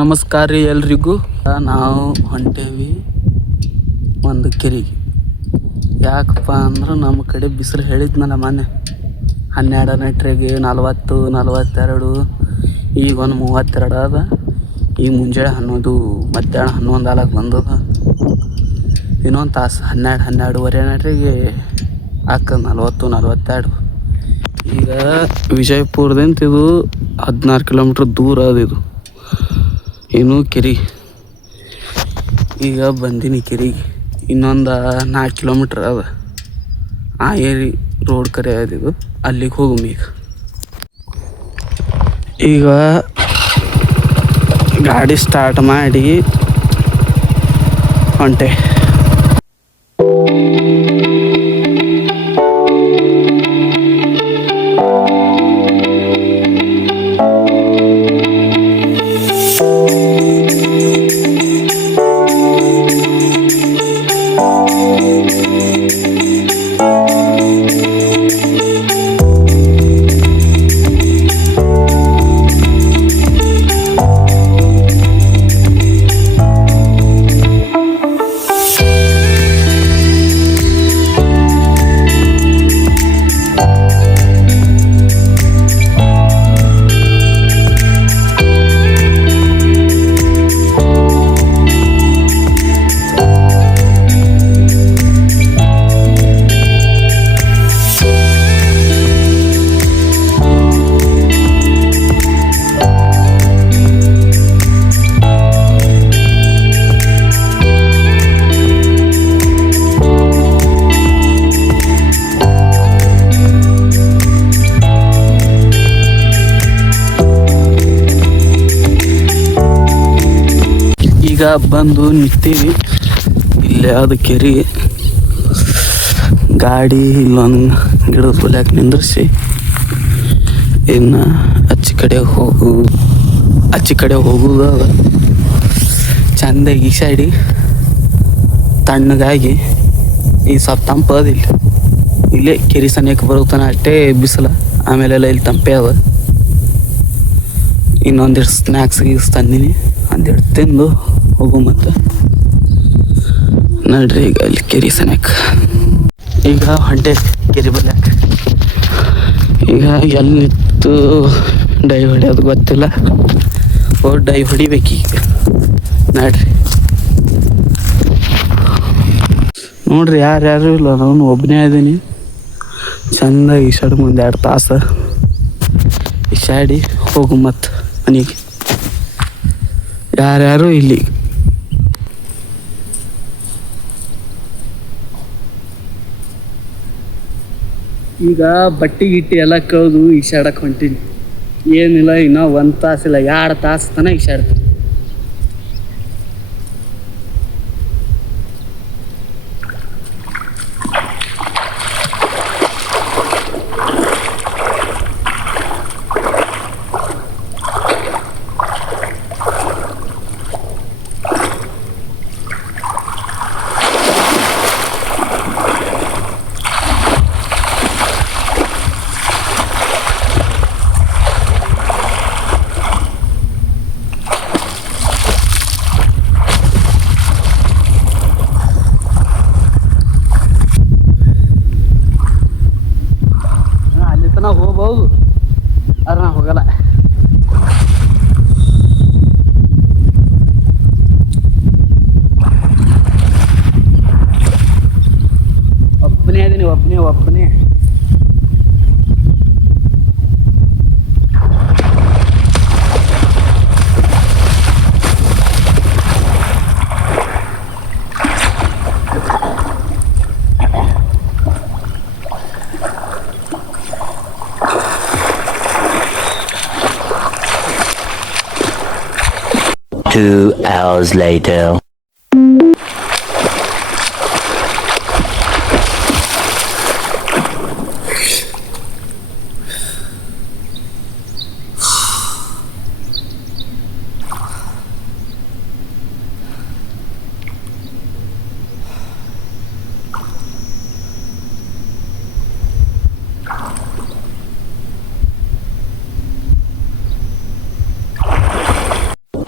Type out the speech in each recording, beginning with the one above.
ನಮಸ್ಕಾರ ರೀ ಎಲ್ರಿಗೂ. ನಾವು ಹೊಂಟೇವಿ ಒಂದು ಕೆರೆಗೆ. ಯಾಕಪ್ಪ ಅಂದ್ರೆ ನಮ್ಮ ಕಡೆ ಬಿಸಿಲು ಹೇಳಿದ್ನಲ್ಲ ಮೊನ್ನೆ 12 ನಟ್ರಿಗೆ 40 42, ಈಗ ಒಂದು 32 ಅದ. ಈಗ ಮುಂಜಾನೆ 11, ಮಧ್ಯಾಹ್ನ 11 ಆಗಕ್ಕೆ ಬಂದದ. ಇನ್ನೊಂದು ತಾಸು 12-12:30 ನಟ್ರಿಗೆ ಹಾಕದ 40 42. ಈಗ ವಿಜಯಪುರದಿಂದ ಇದು 16 ಕಿಲೋಮೀಟ್ರ್ ದೂರ ಅದು. ಇದು ಏನು ಕೆರೆ. ಈಗ ಬಂದೀನಿ ಕೆರೆಗೆ. ಇನ್ನೊಂದು 4 ಕಿಲೋಮೀಟ್ರ್ ಅದ. ಆ ಏರಿ ರೋಡ್ ಕರೆ ಅದು. ಇದು ಅಲ್ಲಿಗೆ ಹೋಗಮ್ ಈಗ ಗಾಡಿ ಸ್ಟಾರ್ಟ್ ಮಾಡಿ ಹೊಂಟೆ. ಈಗ ಬಂದು ನಿಂತೀವಿ ಇಲ್ಲೇ. ಅದು ಕೆರೆ. ಗಾಡಿ ಇಲ್ಲೊಂದು ಗಿಡದ ಬಲ್ಯಾಕೆ ನಿಂದ್ರಿಸಿ ಇನ್ನು ಆಚೆ ಕಡೆ ಹೋಗುದು ಅದ. ಚಂದಾಗಿ ಈ ಸೈಡಿ ತಣ್ಣಗಾಗಿ ಈ ಸ್ವಲ್ಪ ತಂಪು ಅದಿಲ್ಲ. ಇಲ್ಲೇ ಕೆರೆ ಸನಿಯಕ್ಕೆ ಬರುತ್ತಾನೆ ಅಷ್ಟೇ ಬಿಸಿಲ. ಆಮೇಲೆಲ್ಲ ಇಲ್ಲಿ ತಂಪೆ ಅದ. ಇನ್ನೊಂದಿಷ್ಟು ಸ್ನ್ಯಾಕ್ಸ್ ತಂದೀನಿ, ಒಂದೆರಡು ತಿಂದು ಹೋಗು. ಮತ್ತು ನಡ್ರಿ ಈಗ ಅಲ್ಲಿ ಕೆರೆ ಸನ್ಯಾಕ. ಈಗ ಹೊಂಟೆ ಕೆರೆ ಬಲ್ಯಾಕ. ಈಗ ಎಲ್ಲಿ ನಿಂತು ಡೈ ಹೊಡಿಯೋದು ಗೊತ್ತಿಲ್ಲ. ಡೈ ಹೊಡಿಬೇಕೀಗ. ನಡ್ರಿ ನೋಡ್ರಿ, ಯಾರ್ಯಾರು ಇಲ್ಲ, ನಾನು ಒಬ್ಬನೇ ಇದ್ದೀನಿ. ಚಂದ ಈಸಾಡಿ ಮುಂದೆ 2 ತಾಸು ಈಸಾಡಿ ಹೋಗು ಮತ್ತು ಮನೆಗೆ. ಯಾರ್ಯಾರು ಇಲ್ಲಿ. ಈಗ ಬಟ್ಟೆ ಗಿಟ್ಟಿ ಎಲ್ಲ ಕಳೆದು ಈಸಾಡಕ್ಕೆ ಹೊಂಟೀನಿ. ಏನಿಲ್ಲ, ಇನ್ನೂ 1 ತಾಸಿಲ್ಲ, 2 ತಾಸು ತನಕ ಈಸಾಡ್ತೀನಿ. ಹೋಗ್ಬೋದು, ಆದ್ರೆ ನಾ ಹೋಗಲ್ಲ. ಒಬ್ಬನೇ ಅದೀನಿ, ಒಬ್ಬನೇ. Two hours later.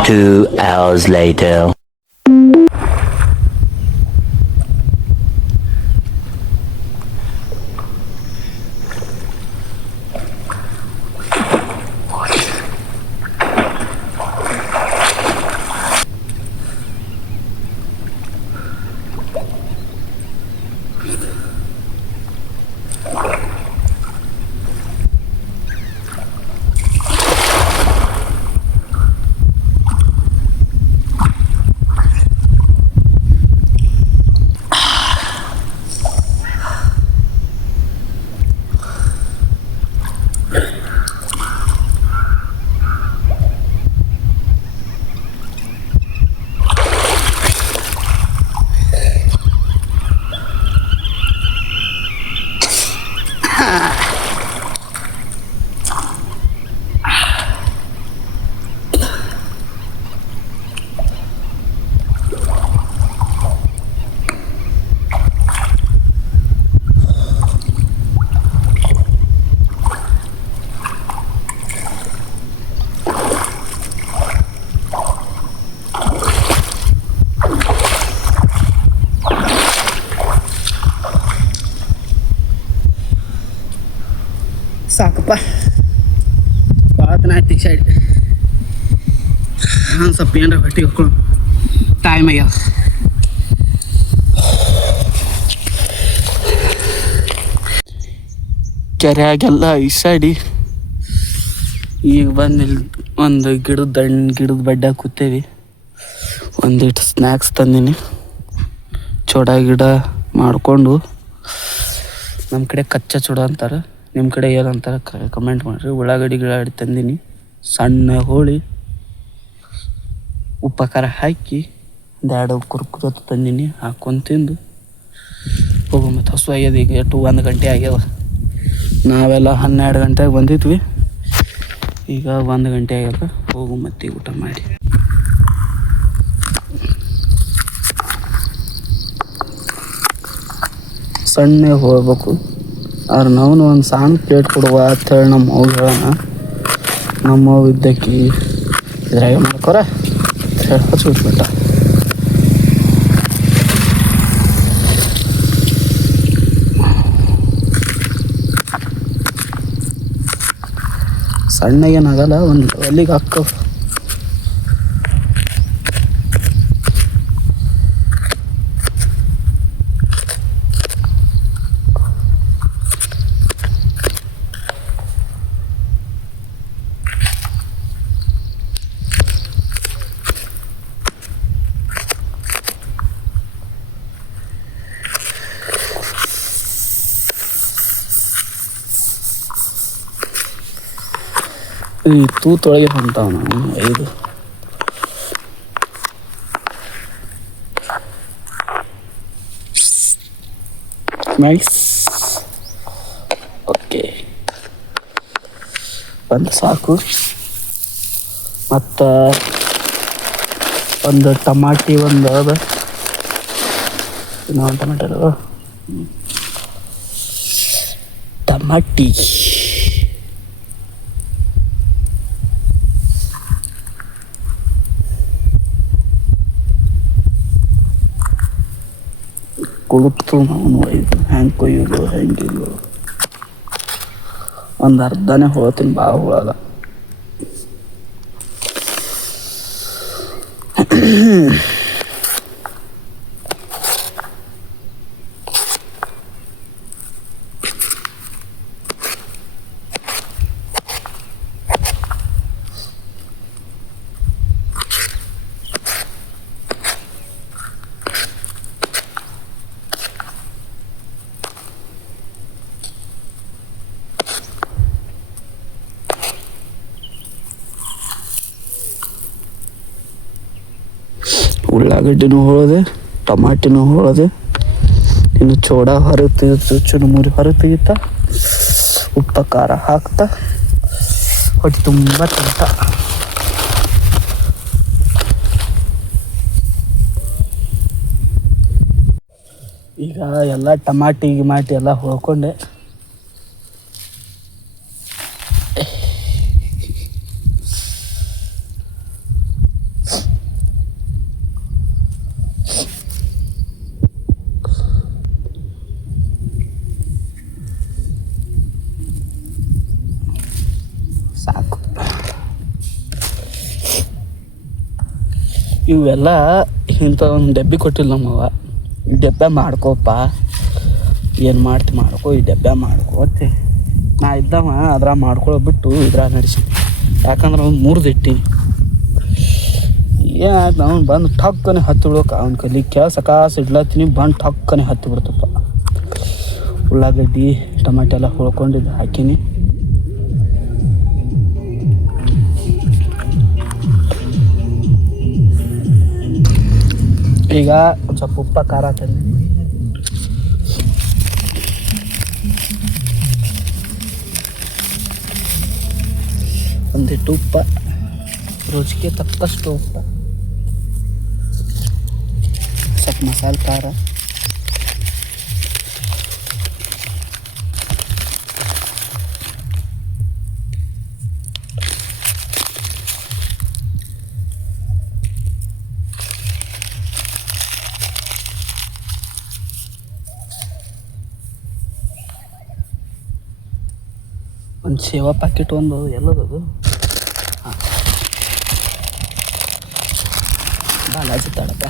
2 hours later. ಸಾಕಪ್ಪ ಭಾಳ ಆಯ್ತು ಈ ಸೈಡ್ ಸ್ವಲ್ಪ ಏನಾರ ಹೊಟ್ಟಿಗೆ ಹಾಕೊಂಡು ಟೈಮ್ ಆಗ್ಯಾವ. ಕೆರೆಯಾಗೆಲ್ಲ ಈಸಾಡಿ ಈಗ ಬಂದು ಇಲ್ಲಿ ಒಂದು ಗಿಡದ ಬಡ್ಡೆ ಕೂತೇವಿ. ಒಂದಿಟ್ಟು ಸ್ನ್ಯಾಕ್ಸ್ ತಂದೀನಿ. ಚೂಡ ಗಿಡ ಮಾಡಿಕೊಂಡು, ನಮ್ಮ ಕಡೆ ಕಚ್ಚಾ ಚೂಡ ಅಂತಾರೆ, ನಿಮ್ಮ ಕಡೆ ಏನಂತಾರೆ ಕಮೆಂಟ್ ಮಾಡಿರಿ. ಉಳ್ಳಾಗಡ್ಡಿ ಗಿಳಾಗಡ್ಡಿ ತಂದೀನಿ, ಸಣ್ಣ ಹೋಳಿ ಉಪ್ಪ ಖಾರ ಹಾಕಿ ಒಂದೆರಡು ಕುರ್ಕುರೆ ತಂದೀನಿ, ಹಾಕ್ಕೊಂಡು ತಿಂದು ಹೋಗು. ಮತ್ತು ಹಸು ಆಗ್ಯದ. ಈಗ 1 ಗಂಟೆ ಆಗ್ಯದ. ನಾವೆಲ್ಲ 12 ಗಂಟೆಗೆ ಬಂದಿದ್ವಿ, ಈಗ 1 ಗಂಟೆ ಆಗ್ಯದ. ಹೋಗು ಮತ್ತೆ ಊಟ ಮಾಡಿ. ಸಣ್ಣ ಹೋಗ್ಬೇಕು. ಆದ್ರೆ ನಾವು ಒಂದು ಸಣ್ಣ ಪ್ಲೇಟ್ ಕೊಡುವ ಅಂತೇಳಿ ನಮ್ಮ ಅವ್ವ ಹೇಳೋಣ. ನಮ್ಮ ಅವ್ವ ಇದ್ದಕ್ಕೆ ಇದ್ರಾಗ ಮಾಡ್ಕೊರ ಹಚ್ಬಿಟ್ಬಿಟ್ಟ. ಸಣ್ಣಗೇನಾಗಲ್ಲ, ಒಂದು ಅಲ್ಲಿಗೆ ಹಾಕೋ. ಈ ತೂತೊಳಗೆ ಹೊಂಟಾವ ನಾವು 5. ನೈಸ್. ಓಕೆ, ಒಂದು ಸಾಕು. ಮತ್ತು ಒಂದು ಟಮಾಟಿ ಒಂದು ಅದ, ಇನ್ನೊಂದು ಟಮಾಟಿ ಅದ. ಟಮಾಟಿ ಕೊಡುತ್ತು. ನಾವು ಹೆಂಗೆ ಕೊಯ್ಯೋದು ಹೆಂಗಿಲ್ಲ. ಒಂದು ಅರ್ಧನೇ ಹೋಗ್ತೀನಿ, ಭಾಳ ಹೋಗಲ್ಲ. ಉಳ್ಳಾಗಡ್ಡಿನೂ ಹೋಳಿದೆ, ಟಮಾಟಿನೂ ಹೋಳಿದೆ. ಇನ್ನು ಚೂಡ ಹೊರಗೆ ತೆಗಿತು, ಚುರುಮುರಿ ಹೊರಗೆ ತೆಗಿತಾ, ಉಪ್ಪ ಖಾರ ಹಾಕ್ತಾ ಹೊಟ್ಟೆ ತುಂಬ ತಿಂತ. ಈಗ ಎಲ್ಲ ಟಮಾಟಿ ಗಿಮಾಟಿ ಎಲ್ಲ ಹೊಳ್ಕೊಂಡೆ. ಇವೆಲ್ಲ ಇಂಥ ಒಂದು ಡಬ್ಬಿ ಕೊಟ್ಟಿಲ್ಲ ನಮ್ಮವ. ಈ ಡಬ್ಬೆ ಮಾಡ್ಕೋಪ್ಪ, ಏನು ಮಾಡ್ತಿ ಮಾಡ್ಕೋ, ಈ ಡಬ್ಬೆ ಮಾಡ್ಕೋತೆ ನಾ ಇದ್ದವ ಅದ್ರ ಮಾಡ್ಕೊಳ್ಬಿಟ್ಟು ಇದ್ರ ನಡೆಸಿ. ಯಾಕಂದ್ರೆ ಅವ್ನು ಮುರಿದಿಟ್ಟಿನಿ. ಏನಾಯ್ತು ಅವ್ನು ಬಂದು ಠಕ್ಕನೆ ಹತ್ತಿ ಬಿಡ್ಬೇಕು. ಅವ್ನ ಕಲಿ ಕೆಲಸ ಕಾಸು ಇಡ್ಲತ್ತೀನಿ, ಬಂದು ಠಕ್ಕನೆ ಹತ್ತಿ ಬಿಡ್ತಪ್ಪ. ಉಳ್ಳಾಗಡ್ಡಿ ಟೊಮೆಟೊ ಎಲ್ಲ ಹುಳ್ಕೊಂಡಿದ್ದು ಹಾಕೀನಿ. ಈಗ ಒಂದು ಸ್ವಲ್ಪ ಉಪ್ಪ ಖಾರ ತಂದು ಒಂದಿಟ್ಟು ಉಪ್ಪ, ರುಚಿಗೆ ತಕ್ಕಷ್ಟು ಉಪ್ಪ, ಸ್ವಲ್ಪ ಮಸಾಲೆ ಖಾರ, ಒಂದು ಸೇವಾ ಪ್ಯಾಕೆಟ್ ಒಂದು ಎಲ್ಲದದು. ಹಾಂ ಬಾಲಾಜಿ ತಾಡಪ್ಪ.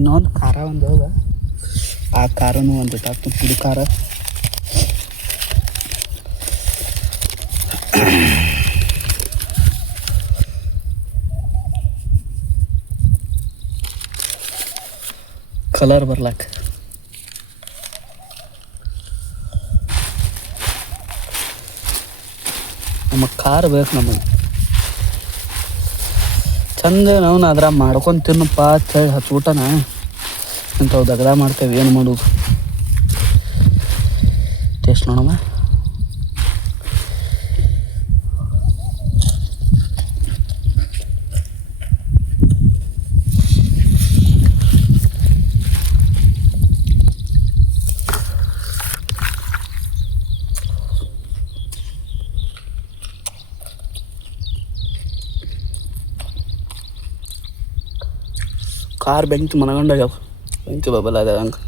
ಇನ್ನೊಂದು ಖಾರ ಒಂದು ಅದ, ಆ ಖಾರನೂ ಒಂದು ಹಾಕ್ತೀನಿ, ಪುಡಿ ಖಾರ. ಕಲರ್ ಬರ್ಲಾಕ ನಮಗೆ ಖಾರ ಬೇಕು. ನಮಗೆ ಚಂದ ನಾವು ಅದ್ರ ಮಾಡ್ಕೊಂಡು ತಿನ್ನಪ್ಪ ಅಂತ ಹೇಳಿ ಹಚ್ಬಿಟ್ಟನ ಇಂಥವು ದಗದ ಮಾಡ್ತೇವೆ. ಏನು ಮಾಡೋದು, ಟೇಸ್ಟ್ ನೋಡಮ್ಮ. ಕಾರ್ ಬೆಂಕಿ ಮನಗಂಡಾಗ್ಯಾವ, ಬೆಂಕಿ ಬಬಲ್ ಅದ ಹಂಗೆ.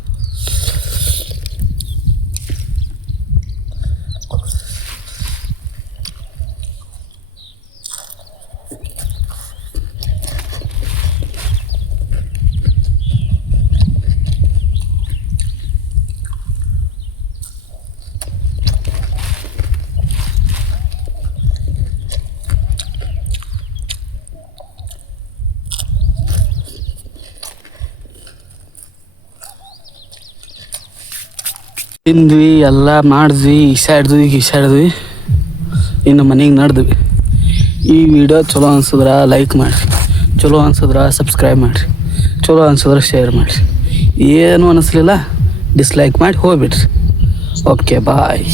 ತಿಂದ್ವಿ, ಎಲ್ಲ ಮಾಡಿದ್ವಿ, ಈಸಾಡಿದ್ವಿ, ಇನ್ನು ಮನೆಗೆ ನಡೆದ್ವಿ. ಈ ವಿಡಿಯೋ ಚಲೋ ಅನ್ಸಿದ್ರೆ ಲೈಕ್ ಮಾಡಿರಿ, ಚಲೋ ಅನ್ಸಿದ್ರೆ ಸಬ್ಸ್ಕ್ರೈಬ್ ಮಾಡಿರಿ, ಚಲೋ ಅನ್ಸಿದ್ರೆ ಶೇರ್ ಮಾಡಿರಿ. ಏನು ಅನಿಸ್ಲಿಲ್ಲ ಡಿಸ್ಲೈಕ್ ಮಾಡಿ ಹೋಗ್ಬಿಡ್ರಿ. Okay bye.